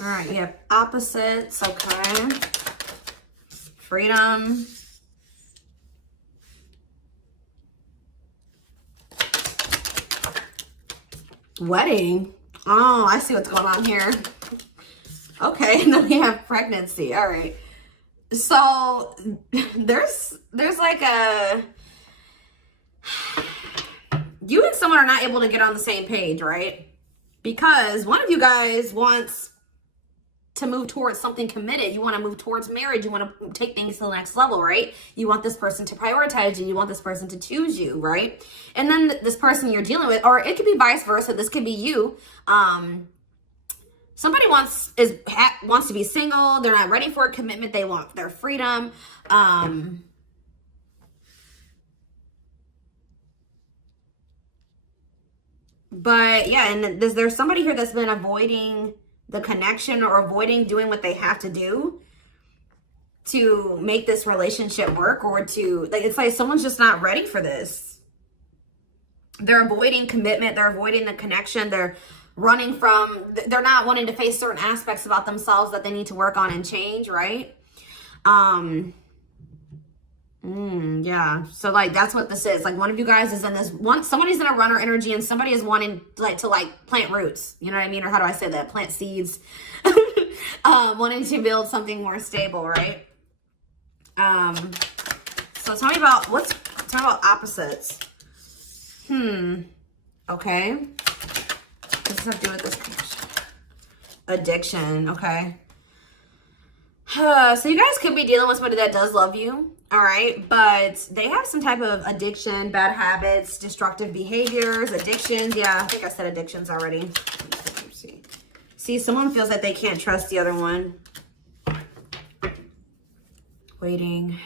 All right, you have opposites, okay. Freedom. Wedding. Oh, I see what's going on here. Okay, and then we have pregnancy. All right. So there's like a, you and someone are not able to get on the same page, right? Because one of you guys wants to move towards something committed. You want to move towards marriage. You want to take things to the next level, right? You want this person to prioritize you. You want this person to choose you, right? And then this person you're dealing with, or it could be vice versa. This could be you. Somebody wants to be single. They're not ready for a commitment. They want their freedom. But yeah, and there's somebody here that's been avoiding the connection or avoiding doing what they have to do to make this relationship work, or to, like, it's like someone's just not ready for this. They're avoiding commitment. They're avoiding the connection. They're running from, they're not wanting to face certain aspects about themselves that they need to work on and change, right? Yeah, so like that's what this is. Like one of you guys is in this one, somebody's in a runner energy, and somebody is wanting to plant roots, you know what I mean? Or how do I say that? Plant seeds. Wanting to build something more stable, right? So tell me about opposites. Okay. What does this have to do with this connection? Addiction, okay. So you guys could be dealing with somebody that does love you, all right? But they have some type of addiction, bad habits, destructive behaviors, addictions. Yeah, I think I said addictions already. See, someone feels like they can't trust the other one. Waiting.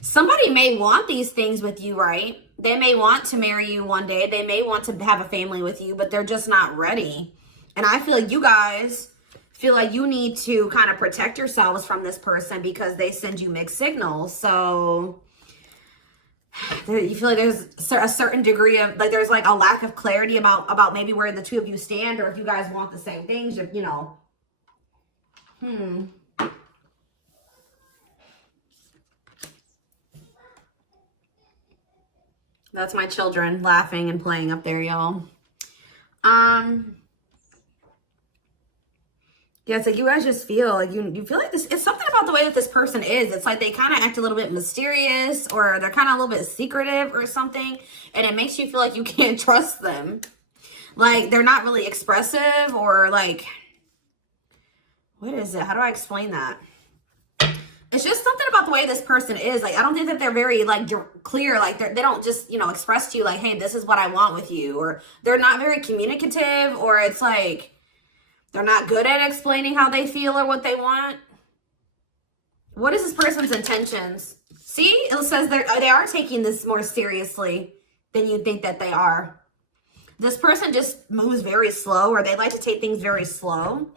Somebody may want these things with you, right? They may want to marry you one day. They may want to have a family with you, but they're just not ready. And I feel like you guys feel like you need to kind of protect yourselves from this person because they send you mixed signals. So you feel like there's a certain degree of, like, there's like a lack of clarity about maybe where the two of you stand, or if you guys want the same things, you know. That's my children laughing and playing up there, y'all. Yeah, it's like you guys just feel like you feel like this. It's something about the way that this person is. It's like they kind of act a little bit mysterious, or they're kind of a little bit secretive or something. And it makes you feel like you can't trust them. Like they're not really expressive, or like, what is it? How do I explain that? It's just something about the way this person is. Like, I don't think that they're very, like, clear. Like, they don't just, express to you, like, hey, this is what I want with you. Or they're not very communicative. Or it's like they're not good at explaining how they feel or what they want. What is this person's intentions? See? It says they are taking this more seriously than you think that they are. This person just moves very slow, or they like to take things very slow.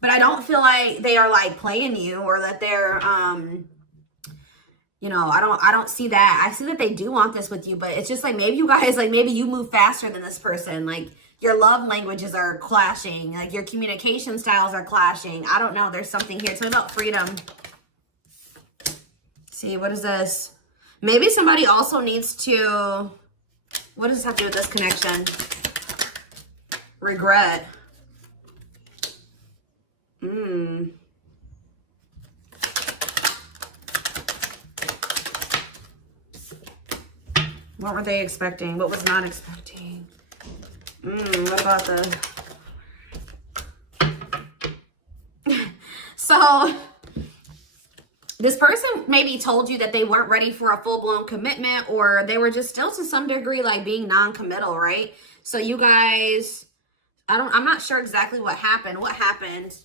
But I don't feel like they are like playing you, or that they're, I don't see that. I see that they do want this with you, but it's just like maybe you guys, like maybe you move faster than this person. Like your love languages are clashing. Like your communication styles are clashing. I don't know. There's something here. Tell me about freedom. See, what is this? Maybe somebody also needs to, what does this have to do with this connection? Regret. What were they expecting? What was not expecting? What about the... So, this person maybe told you that they weren't ready for a full-blown commitment, or they were just still to some degree like being non-committal, right? So you guys, I'm not sure exactly what happened. What happened?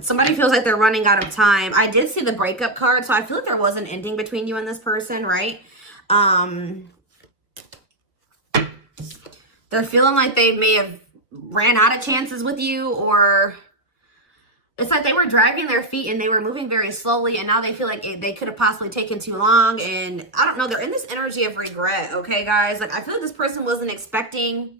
Somebody feels like they're running out of time. I did see the breakup card, so I feel like there was an ending between you and this person, right? They're feeling like they may have ran out of chances with you, or it's like they were dragging their feet and they were moving very slowly, and now they feel like they could have possibly taken too long. And I don't know, they're in this energy of regret. Okay, guys, like I feel like this person wasn't expecting,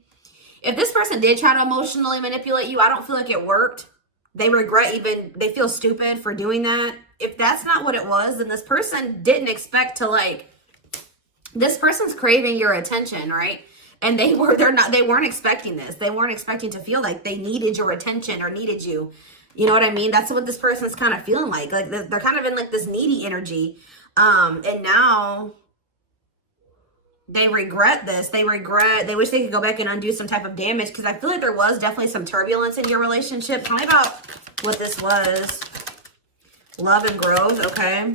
if this person did try to emotionally manipulate you, I don't feel like it worked. They regret, even they feel stupid for doing that. If that's not what it was, then this person didn't expect to, like, this person's craving your attention, right? And they weren't expecting this. They weren't expecting to feel like they needed your attention or needed you. You know what I mean? That's what this person's kind of feeling like. Like they're kind of in like this needy energy. And now they regret this. They wish they could go back and undo some type of damage, because I feel like there was definitely some turbulence in your relationship. Tell me about what this was. Love and growth, okay?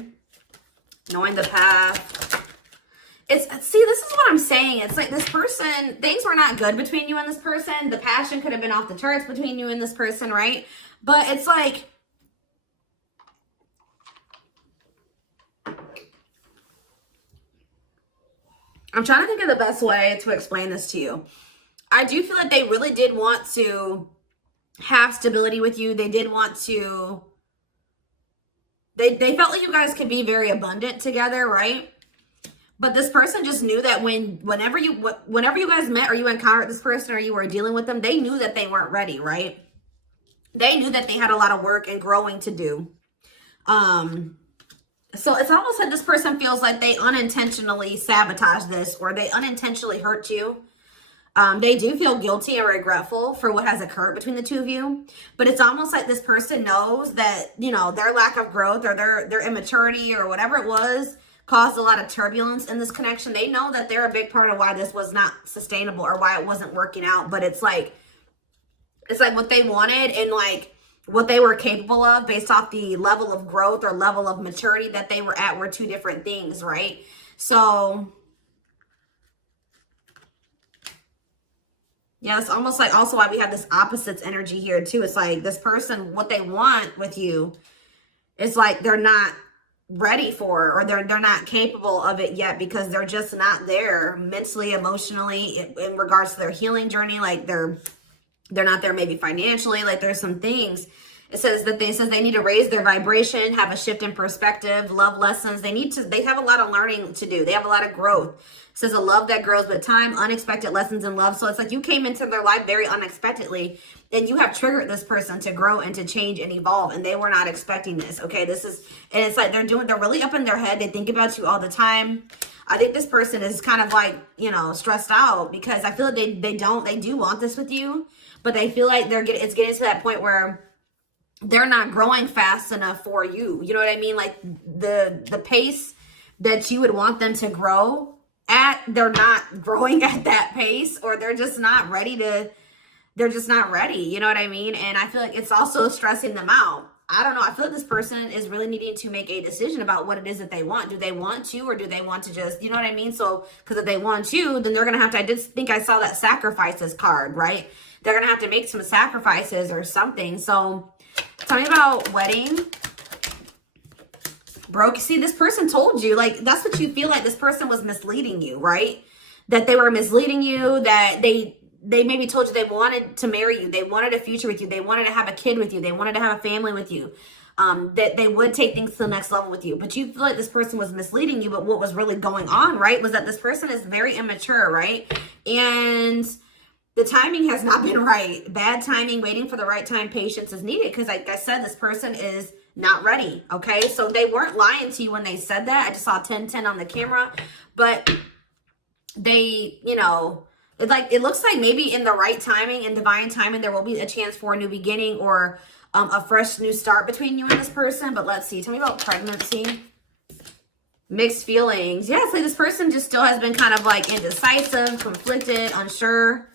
Knowing the path. See, this is what I'm saying. It's like this person, things were not good between you and this person. The passion could have been off the charts between you and this person, right? But it's like, I'm trying to think of the best way to explain this to you. I do feel like they really did want to have stability with you. They did want to, they felt like you guys could be very abundant together, right? But this person just knew that whenever you guys met or you encountered this person or you were dealing with them, they knew that they weren't ready, right? They knew that they had a lot of work and growing to do. So it's almost like this person feels like they unintentionally sabotaged this, or they unintentionally hurt you. They do feel guilty and regretful for what has occurred between the two of you. But it's almost like this person knows that, you know, their lack of growth or their immaturity or whatever it was caused a lot of turbulence in this connection. They know that they're a big part of why this was not sustainable or why it wasn't working out. But it's like what they wanted and like what they were capable of based off the level of growth or level of maturity that they were at were two different things, right? So yeah, it's almost like also why we have this opposites energy here too. It's like this person, what they want with you is like they're not ready for, or they're not capable of it yet, because they're just not there mentally, emotionally, in regards to their healing journey. Like they're not there maybe financially. Like there's some things. It says that they need to raise their vibration, have a shift in perspective, love lessons. They have a lot of learning to do. They have a lot of growth. It says a love that grows with time, unexpected lessons in love. So it's like you came into their life very unexpectedly, and you have triggered this person to grow and to change and evolve, and they were not expecting this. Okay, and it's like they're really up in their head. They think about you all the time. I think this person is kind of like, you know, stressed out, because I feel like they do want this with you, but they feel like it's getting to that point where they're not growing fast enough for you. You know what I mean? Like the pace that you would want them to grow at, they're not growing at that pace, or they're just not ready. You know what I mean? And I feel like it's also stressing them out. I don't know. I feel like this person is really needing to make a decision about what it is that they want. Do they want you, or do they want to just, you know what I mean? So, because if they want you, then they're going to have to, I just think I saw that sacrifices card, right? They're going to have to make some sacrifices or something. So tell me about wedding. Broke. See, this person told you, like, that's what you feel like this person was misleading you, right? That they were misleading you, that they maybe told you they wanted to marry you. They wanted a future with you. They wanted to have a kid with you. They wanted to have a family with you. That they would take things to the next level with you. But you feel like this person was misleading you. But what was really going on, right, was that this person is very immature, right? And the timing has not been right. Bad timing, waiting for the right time, patience is needed. Because like I said, this person is not ready, okay? So they weren't lying to you when they said that. I just saw 1010 on the camera. But they, you know, it looks like maybe in the right timing, in divine timing, there will be a chance for a new beginning or a fresh new start between you and this person. But let's see. Tell me about pregnancy. Mixed feelings. Yeah, it's like this person just still has been kind of like indecisive, conflicted, unsure.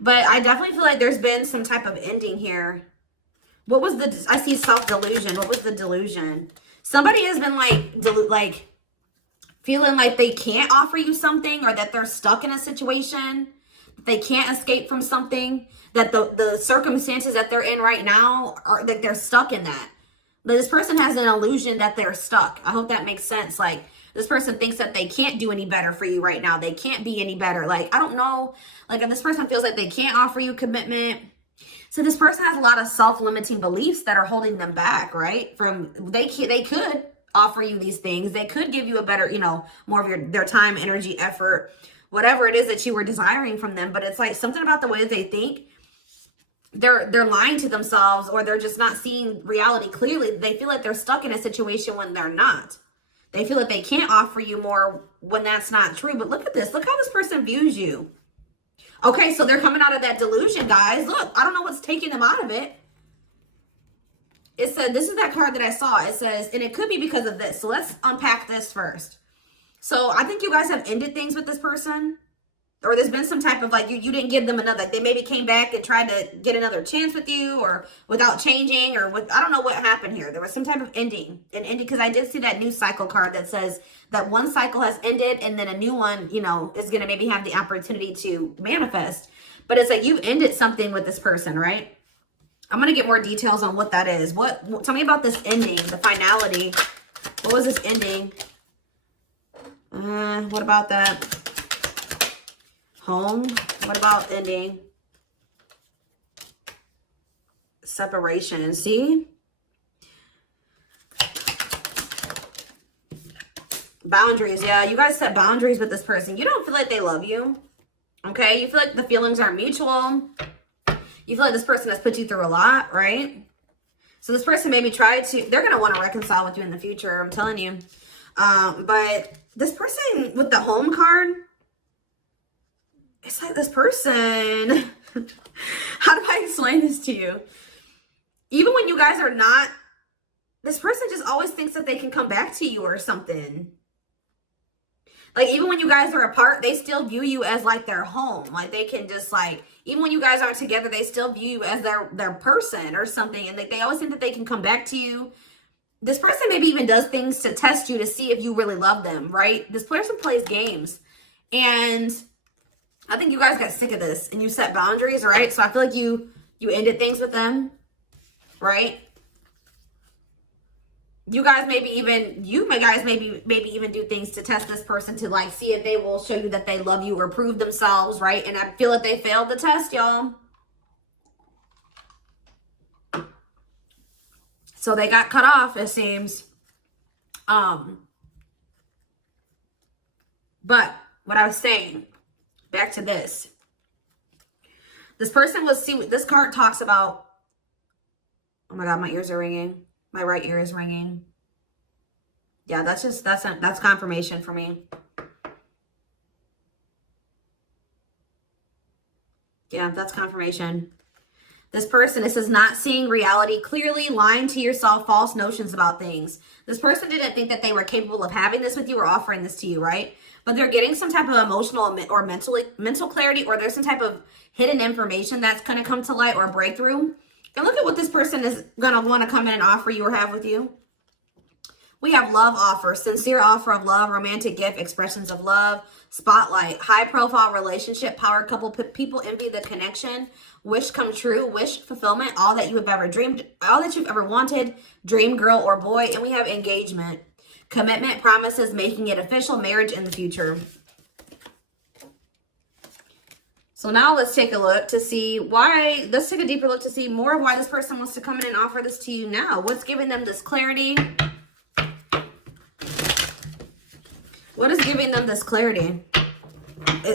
But I definitely feel like there's been some type of ending here. What was I see self-delusion. What was the delusion? Somebody has been like feeling like they can't offer you something, or that they're stuck in a situation, that they can't escape from something, that the circumstances that they're in right now are that they're stuck in that. But this person has an illusion that they're stuck. I hope that makes sense. Like This person thinks that they can't do any better for you right now. They can't be any better. Like, I don't know. Like, if this person feels like they can't offer you commitment. So this person has a lot of self-limiting beliefs that are holding them back, right? They could offer you these things. They could give you a better, you know, more of their time, energy, effort, whatever it is that you were desiring from them. But it's like something about the way that they think. They're lying to themselves, or they're just not seeing reality clearly. They feel like they're stuck in a situation when they're not. They feel like they can't offer you more when that's not true. But look at this. Look how this person views you. Okay, so they're coming out of that delusion, guys. Look, I don't know what's taking them out of it. It said, this is that card that I saw. It says, and it could be because of this. So let's unpack this first. So I think you guys have ended things with this person. Or there's been some type of like, you didn't give them another, like they maybe came back and tried to get another chance with you, or without changing, or with, I don't know what happened here. There was some type of ending, because I did see that new cycle card that says that one cycle has ended and then a new one, you know, is going to maybe have the opportunity to manifest. But it's like you've ended something with this person, right? I'm going to get more details on what that is. Tell me about this ending, the finality. What was this ending? What about that? Home. What about ending? Separation. See? Boundaries. Yeah, you guys set boundaries with this person. You don't feel like they love you. Okay? You feel like the feelings aren't mutual. You feel like this person has put you through a lot, right? So this person maybe tried to, they're going to want to reconcile with you in the future, I'm telling you. But this person with the home card, it's like this person, how do I explain this to you? Even when you guys are not, this person just always thinks that they can come back to you or something. Like, even when you guys are apart, they still view you as like their home. Like, they can just like, even when you guys aren't together, they still view you as their person or something. And they always think that they can come back to you. This person maybe even does things to test you to see if you really love them, right? This person plays games. And I think you guys got sick of this and you set boundaries, right? So I feel like you ended things with them, right? You guys maybe even do things to test this person to like see if they will show you that they love you or prove themselves, right? And I feel like they failed the test, y'all. So they got cut off, it seems. But what I was saying, back to this. This person was, see, this card talks about, oh my God, my ears are ringing. My right ear is ringing. Yeah, that's confirmation for me. Yeah, that's confirmation. This person, this is not seeing reality clearly, lying to yourself, false notions about things. This person didn't think that they were capable of having this with you or offering this to you, right? But they're getting some type of emotional or mental clarity, or there's some type of hidden information that's going to come to light or breakthrough. And look at what this person is going to want to come in and offer you or have with you. We have love offer, sincere offer of love, romantic gift, expressions of love, spotlight, high profile relationship, power couple, people envy the connection, wish come true, wish fulfillment, all that you have ever dreamed, all that you've ever wanted, dream girl or boy. And we have engagement, commitment, promises, making it official, marriage in the future. So now let's take a look to see why, let's take a deeper look to see more of why this person wants to come in and offer this to you now. What's giving them this clarity? What is giving them this clarity?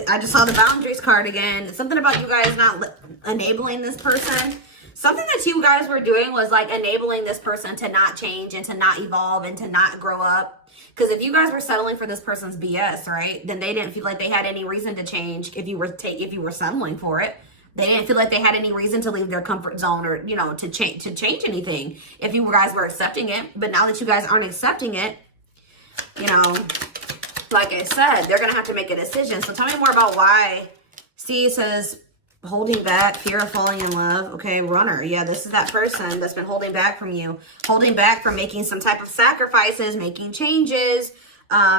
I just saw the boundaries card again. It's something about you guys not enabling this person. Something that you guys were doing was like enabling this person to not change and to not evolve and to not grow up. Because if you guys were settling for this person's BS, right, then they didn't feel like they had any reason to change if you were settling for it. They didn't feel like they had any reason to leave their comfort zone or, you know, to change anything if you guys were accepting it. But now that you guys aren't accepting it, you know, like I said, they're going to have to make a decision. So tell me more about why. See, it says holding back, fear of falling in love. Okay, runner. Yeah, this is that person that's been holding back from you. Holding back from making some type of sacrifices, making changes,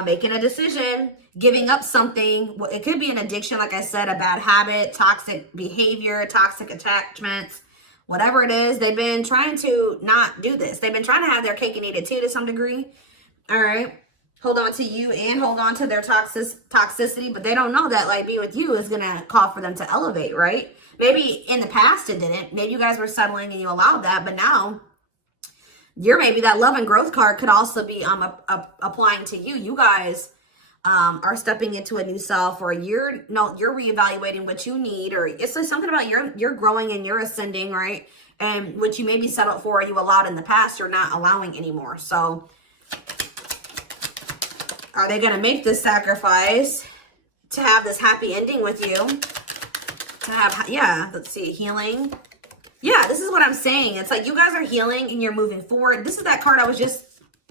making a decision, giving up something. It could be an addiction, like I said, a bad habit, toxic behavior, toxic attachments, whatever it is. They've been trying to not do this. They've been trying to have their cake and eat it too to some degree. All right. hold on to you and hold on to their toxicity, but they don't know that like being with you is gonna call for them to elevate, right? Maybe in the past it didn't. Maybe you guys were settling and you allowed that, but now you're maybe that love and growth card could also be applying to you. You guys are stepping into a new self, or you're reevaluating what you need, or it's like something about you're growing and you're ascending, right? And what you maybe settled for, you allowed in the past, you're not allowing anymore. So are they going to make this sacrifice to have this happy ending with you? To have, yeah, let's see, healing. Yeah, this is what I'm saying. It's like you guys are healing and you're moving forward. This is that card I was just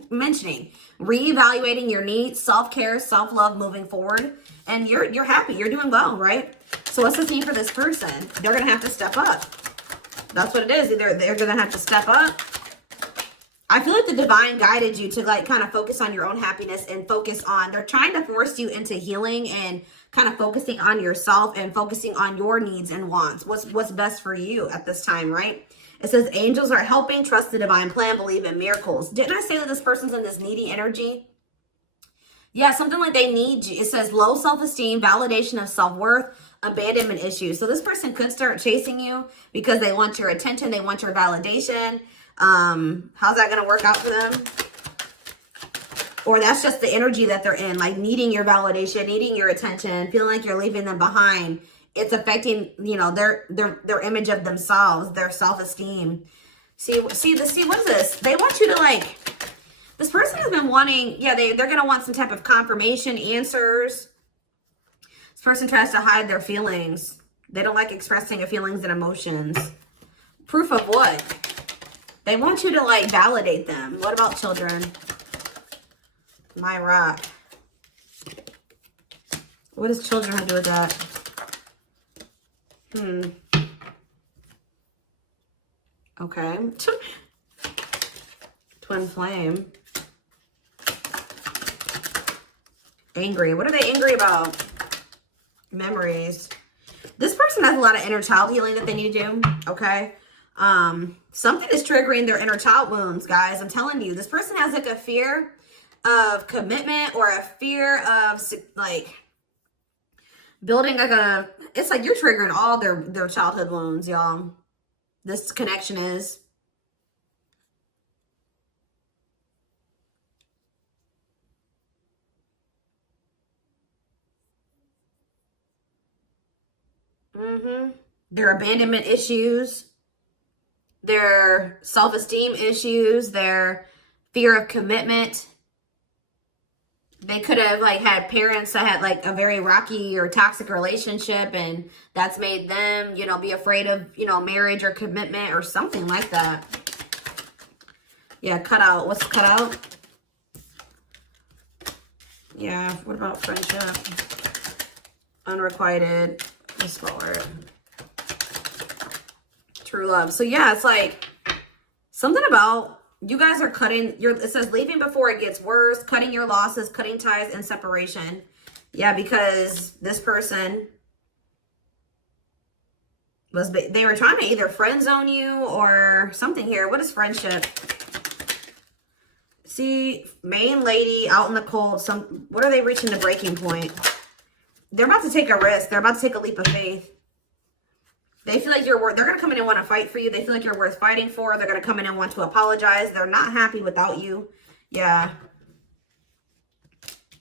mentioning. Reevaluating your needs, self-care, self-love, moving forward. And you're happy. You're doing well, right? So what's the theme for this person? They're going to have to step up. That's what it is. Either they're going to have to step up. I feel like the divine guided you to like kind of focus on your own happiness and focus on, they're trying to force you into healing and kind of focusing on yourself and focusing on your needs and wants. What's best for you at this time, right? It says angels are helping, trust the divine plan, believe in miracles. Didn't I say that this person's in this needy energy? Yeah, something like they need you. It says low self-esteem, validation of self-worth, abandonment issues. So this person could start chasing you because they want your attention. They want your validation. How's that going to work out for them? Or that's just the energy that they're in, like needing your validation, needing your attention, feeling like you're leaving them behind. It's affecting, you know, their image of themselves, their self-esteem. See, what is this? They want you to like, this person has been wanting, yeah, they're going to want some type of confirmation, answers. This person tries to hide their feelings. They don't like expressing their feelings and emotions. Proof of what? They want you to like validate them. What about children? My rock. What does children have to do with that? Okay. Twin flame. Angry. What are they angry about? Memories. This person has a lot of inner child healing that they need to do. Okay. Something is triggering their inner child wounds, guys. I'm telling you, this person has like a fear of commitment or a fear of like building like a, it's like you're triggering all their childhood wounds, y'all. This connection is. Their abandonment issues, their self-esteem issues, their fear of commitment. They could have like had parents that had like a very rocky or toxic relationship, and that's made them, you know, be afraid of, you know, marriage or commitment or something like that. Yeah, cut out. What's cut out? Yeah, what about friendship? Unrequited. Smaller. True love. So yeah, it's like something about you guys are cutting your, it says leaving before it gets worse, cutting your losses, cutting ties, and separation. Yeah, because this person was, they were trying to either friend zone you or something here. What is friendship? See, main lady out in the cold. What are they reaching the breaking point? They're about to take a risk. They're about to take a leap of faith. They feel like you're worth, they're going to come in and want to fight for you. They feel like you're worth fighting for. They're going to come in and want to apologize. They're not happy without you. Yeah.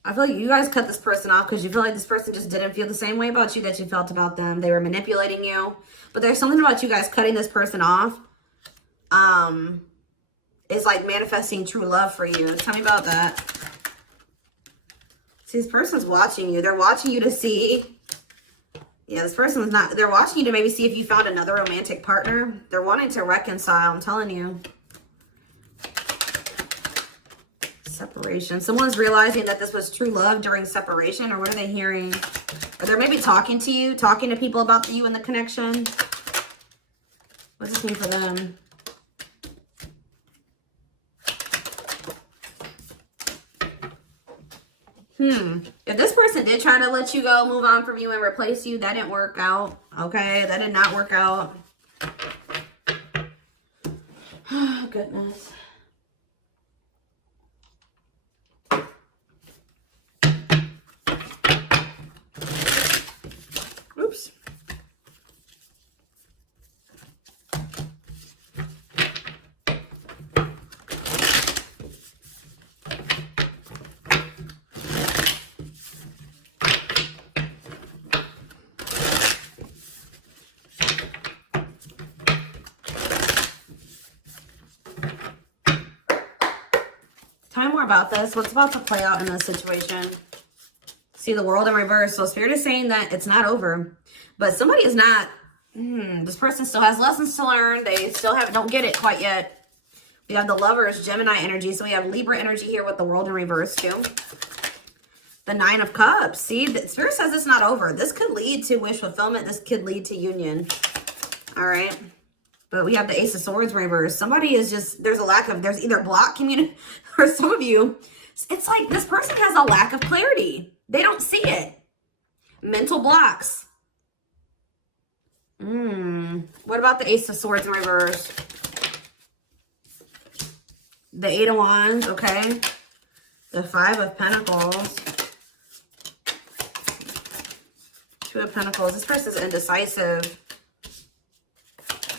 I feel like you guys cut this person off because you feel like this person just didn't feel the same way about you that you felt about them. They were manipulating you. But there's something about you guys cutting this person off. Is like manifesting true love for you. Tell me about that. See, this person's watching you. They're watching you to see. Yeah, this person is not. They're watching you to maybe see if you found another romantic partner. They're wanting to reconcile. I'm telling you. Separation. Someone's realizing that this was true love during separation, or what are they hearing? Or they're maybe talking to you, talking to people about you and the connection. What's this mean for them? If this person did try to let you go, move on from you, and replace you, that didn't work out. Okay, that did not work out. Oh, goodness. about this. What's about to play out in this situation? See the world in reverse. So Spirit is saying that it's not over. But somebody is not... this person still has lessons to learn. They still don't get it quite yet. We have the Lovers, Gemini energy. So we have Libra energy here with the world in reverse too. The Nine of Cups. See, the Spirit says it's not over. This could lead to wish fulfillment. This could lead to union. All right. But we have the Ace of Swords reverse. Somebody is just, there's either block community, or some of you, it's like this person has a lack of clarity. They don't see it. Mental blocks. What about the Ace of Swords in reverse? The Eight of Wands, okay. The Five of Pentacles. Two of Pentacles. This person's indecisive.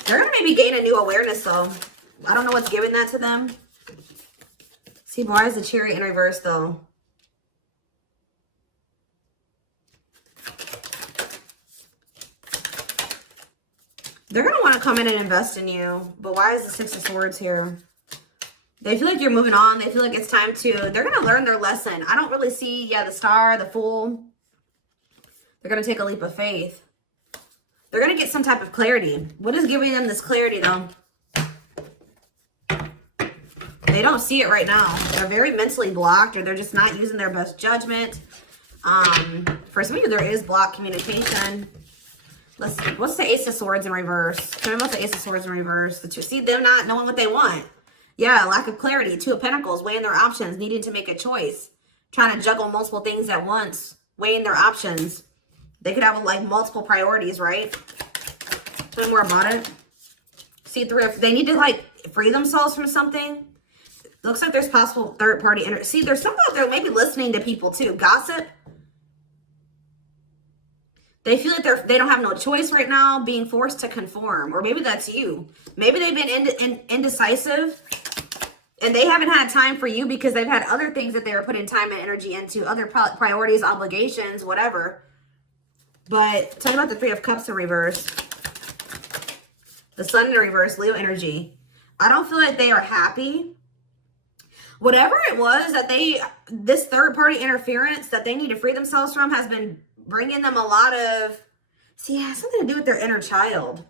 They're going to maybe gain a new awareness, though. I don't know what's giving that to them. See, why is the Chariot in reverse, though? They're going to want to come in and invest in you. But why is the Six of Swords here? They feel like you're moving on. They feel like it's time to... They're going to learn their lesson. I don't really see, the Star, the Fool. They're going to take a leap of faith. They're going to get some type of clarity. What is giving them this clarity, though? They don't see it right now. They're very mentally blocked, or they're just not using their best judgment. For some of you, there is blocked communication. Let's see. What's the Ace of Swords in reverse? Tell me about the Ace of Swords in reverse. See, they're not knowing what they want. Yeah, lack of clarity. Two of Pentacles, weighing their options, needing to make a choice. Trying to juggle multiple things at once. Weighing their options. They could have, like, multiple priorities, right? Tell me more about it. See, they need to, like, free themselves from something. Looks like there's possible third-party energy. See, there's some out there maybe listening to people, too. Gossip. They feel like they don't have no choice right now, being forced to conform. Or maybe that's you. Maybe they've been indecisive, and they haven't had time for you because they've had other things that they were putting time and energy into, other priorities, obligations, whatever. But tell me about the Three of Cups in reverse. The Sun in reverse, Leo energy. I don't feel like they are happy. Whatever it was that this third-party interference that they need to free themselves from has been bringing them a lot of, see, it has something to do with their inner child.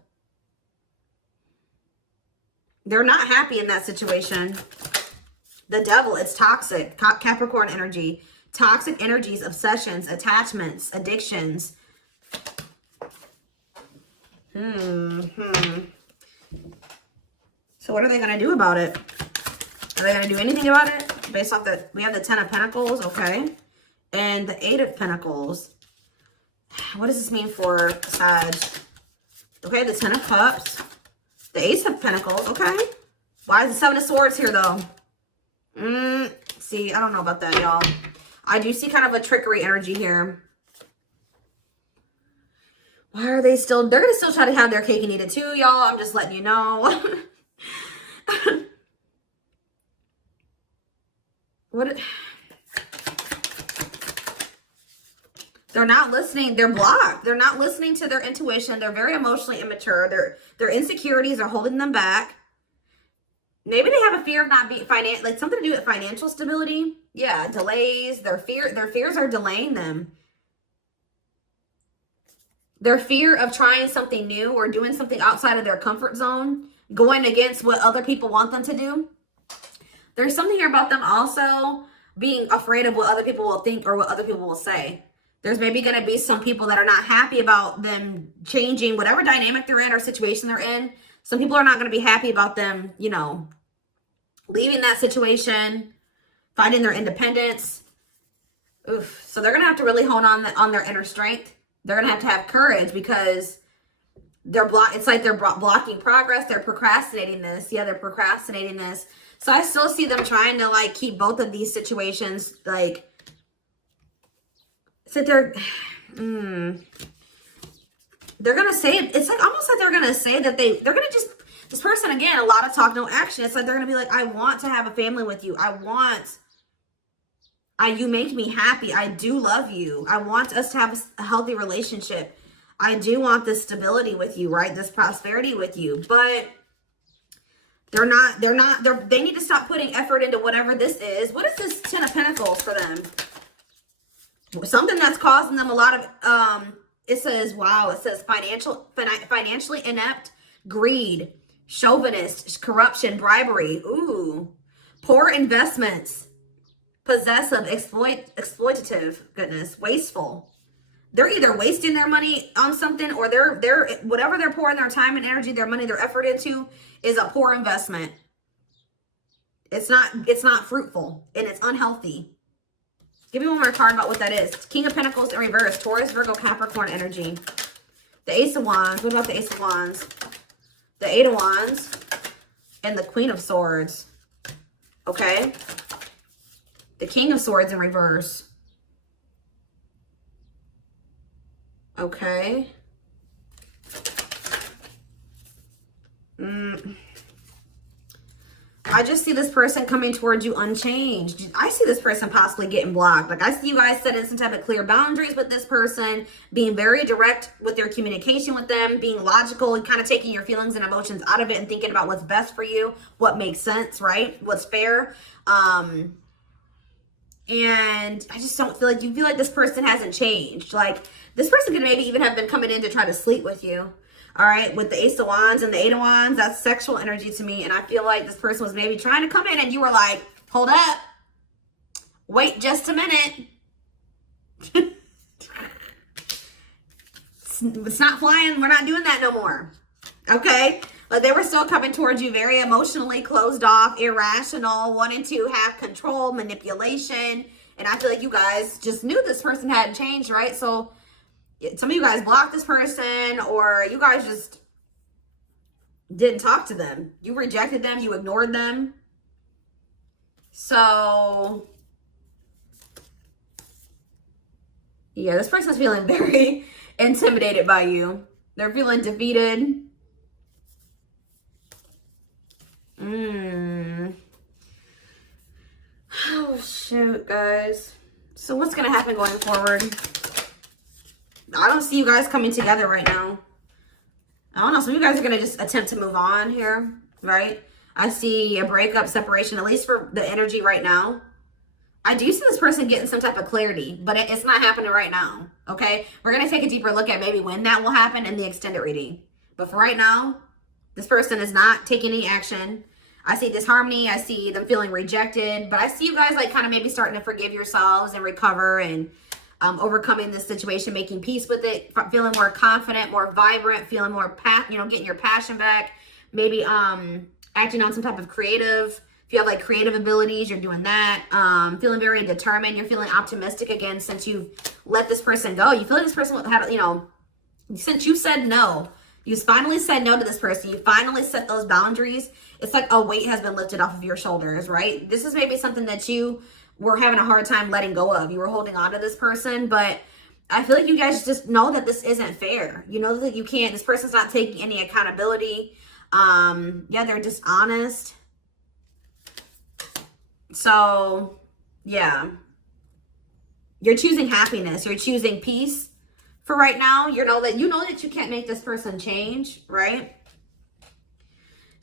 They're not happy in that situation. The Devil, it's toxic. Capricorn energy. Toxic energies, obsessions, attachments, addictions. So what are they going to do about it? Are they going to do anything about it? Based off we have the Ten of Pentacles, okay. And the Eight of Pentacles. What does this mean for Sag? Okay, the Ten of Cups. The Ace of Pentacles, okay. Why is the Seven of Swords here, though? See, I don't know about that, y'all. I do see kind of a trickery energy here. Why are they still... They're going to still try to have their cake and eat it too, y'all. I'm just letting you know. They're not listening. They're blocked. They're not listening to their intuition. They're very emotionally immature. Their insecurities are holding them back. Maybe they have a fear of not being like something to do with financial stability. Yeah, delays. Their fears are delaying them. Their fear of trying something new or doing something outside of their comfort zone, going against what other people want them to do. There's something here about them also being afraid of what other people will think or what other people will say. There's maybe going to be some people that are not happy about them changing whatever dynamic they're in or situation they're in. Some people are not going to be happy about them, you know, leaving that situation, finding their independence. Oof. So they're going to have to really hone on their inner strength. They're going to have courage because it's like they're blocking progress. They're procrastinating this. Yeah, they're procrastinating this. So I still see them trying to, like, keep both of these situations, like, so they're going to say, it's like almost like they're going to say that they're going to just, this person, again, a lot of talk, no action. It's like they're going to be like, I want to have a family with you. You make me happy. I do love you. I want us to have a healthy relationship. I do want this stability with you, right? This prosperity with you. But They need to stop putting effort into whatever this is. What is this 10 of Pentacles for them? Something that's causing them a lot of, it says, wow, it says financially inept, greed, chauvinist, corruption, bribery, ooh, poor investments, possessive, exploitative, goodness, wasteful. They're either wasting their money on something, or they're whatever they're pouring their time and energy, their money, their effort into is a poor investment. It's not fruitful, and it's unhealthy. Give me one more card about what that is. King of Pentacles in reverse, Taurus, Virgo, Capricorn energy. The Ace of Wands. What about the Ace of Wands? The Eight of Wands and the Queen of Swords. Okay. The King of Swords in reverse. Okay. I just see this person coming towards you unchanged. I see this person possibly getting blocked. Like, I see you guys setting some type of clear boundaries with this person, being very direct with your communication with them, being logical and kind of taking your feelings and emotions out of it and thinking about what's best for you, what makes sense, right? What's fair. And I just don't feel like, you feel like this person hasn't changed. Like, this person could maybe even have been coming in to try to sleep with you. All right, with the Ace of Wands and the Eight of Wands, that's sexual energy to me. And I feel like this person was maybe trying to come in and you were like, hold up. Wait just a minute. It's not flying. We're not doing that no more. Okay? But they were still coming towards you very emotionally closed off, irrational, wanting to have control, manipulation. And I feel like you guys just knew this person hadn't changed, right? So some of you guys blocked this person, or you guys just didn't talk to them. You rejected them. You ignored them. So, yeah, this person's feeling very intimidated by you. They're feeling defeated. Oh, shoot, guys. So what's going to happen going forward? I don't see you guys coming together right now. I don't know. Some of you guys are going to just attempt to move on here, right? I see a breakup, separation, at least for the energy right now. I do see this person getting some type of clarity, but it's not happening right now, okay? We're going to take a deeper look at maybe when that will happen in the extended reading. But for right now, this person is not taking any action. I see disharmony. I see them feeling rejected. But I see you guys like kind of maybe starting to forgive yourselves and recover and overcoming this situation, making peace with it, feeling more confident, more vibrant, feeling more, getting your passion back. Maybe acting on some type of creative. If you have like creative abilities, you're doing that. Feeling very determined. You're feeling optimistic again since you've let this person go. You feel like this person had, since you said no. You finally said no to this person. You finally set those boundaries. It's like a weight has been lifted off of your shoulders, right? This is maybe something that you were having a hard time letting go of. You were holding on to this person, but I feel like you guys just know that this isn't fair. You know that you can't, this person's not taking any accountability. Yeah, they're dishonest. So, yeah. You're choosing happiness. You're choosing peace for right now. You know that you can't make this person change, right?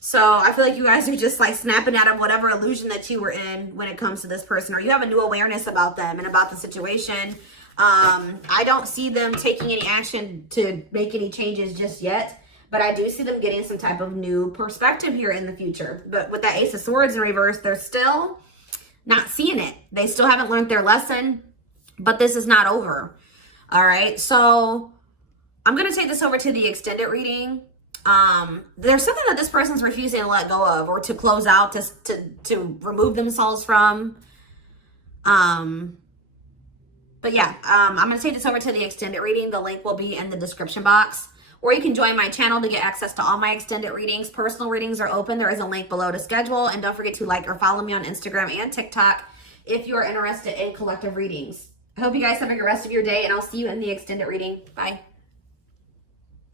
So I feel like you guys are just like snapping out of whatever illusion that you were in when it comes to this person, or you have a new awareness about them and about the situation. I don't see them taking any action to make any changes just yet, but I do see them getting some type of new perspective here in the future. But with that Ace of Swords in reverse, they're still not seeing it. They still haven't learned their lesson, but this is not over. All right. So I'm going to take this over to the extended reading. There's something that this person's refusing to let go of, or to close out, to remove themselves from. But yeah, I'm going to take this over to the extended reading. The link will be in the description box, or you can join my channel to get access to all my extended readings. Personal readings are open. There is a link below to schedule, and don't forget to like or follow me on Instagram and TikTok if you are interested in collective readings. I hope you guys have a good rest of your day, and I'll see you in the extended reading. Bye.